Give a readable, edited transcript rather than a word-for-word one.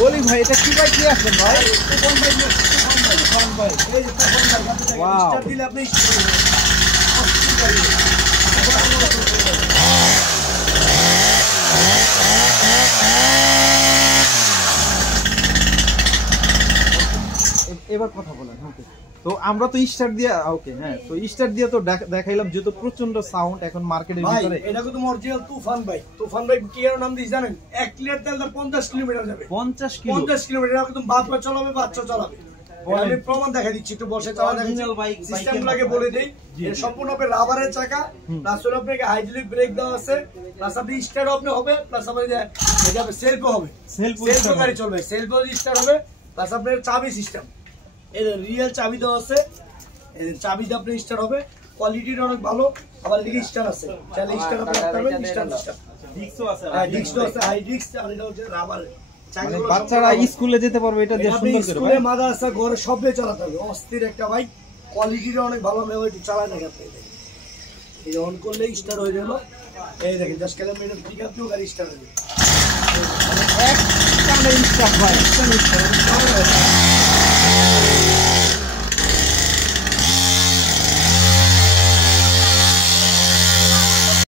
বলি ভাই এটা কি বাইক নিয়ে আসছেন ভাই? তুফান ভাই এই যে তুফান ভাই স্টার দিলে আপনি এবার কথা বলেন। তো আমরা তো স্টার দিয়ে ওকে হ্যাঁ, তো স্টার দিয়ে তো দেখাইলাম যেহেতু প্রচন্ড সাউন্ড এখন মার্কেটের ভিতরে। এটা কিন্তু অরিজিনাল তুফান ভাই কি এর নাম দিই জানেন? 1 লিটার তেল 50 কিলোমিটার যাবে। 50 কিলোমিটার একদম বাপরা চালাবে, বাচ্চা চালাবে। আমি প্রমাণ দেখা দিচ্ছি, একটু বসে চালা দেখাচ্ছি। সিস্টেমটাকে বলে দেই, এর সম্পূর্ণ হবে রাবারের চাকা, প্লাস হলো আপনাকে হাইড্রোলিক ব্রেক দেওয়া আছে, প্লাস আপনি স্টার্ট আপনি হবে, প্লাস আপনার এটা হবে সেলফ হবে, সেলফ গাড়ি চলবে, সেলফ স্টার্ট হবে, প্লাস আপনার চাবি সিস্টেম, এই রিয়েল চাবি দেওয়া আছে, এই চাবি দিয়ে আপনি স্টার্ট হবে। কোয়ালিটিটা অনেক ভালো। আবার এদিকে স্টার আছে, চাইলে স্টার আপনি করতে পারবেন, স্টার ডিস্কও আছে, হ্যাঁ ডিস্কও আছে, হাই ডিস্ক, আর এটা হচ্ছে রাবার। মানে বাচ্চারা স্কুলে যেতে পারবে এটা দিয়ে সুন্দর করে। স্কুলে মাদ্রাসা ঘরে সবে চালাতে হবে, অস্থির একটা বাইক, কোয়ালিটিটা অনেক ভালো। আমি একটু চালাই না আপনি, এই অন করলে স্টার্ট হয়ে গেল। এই দেখেন 10 কিলোমিটার পিক আপ দিও, গাড়ি স্টার্ট হবে। এক টানে স্টার্ট ভাই, এক টানে স্টার্ট।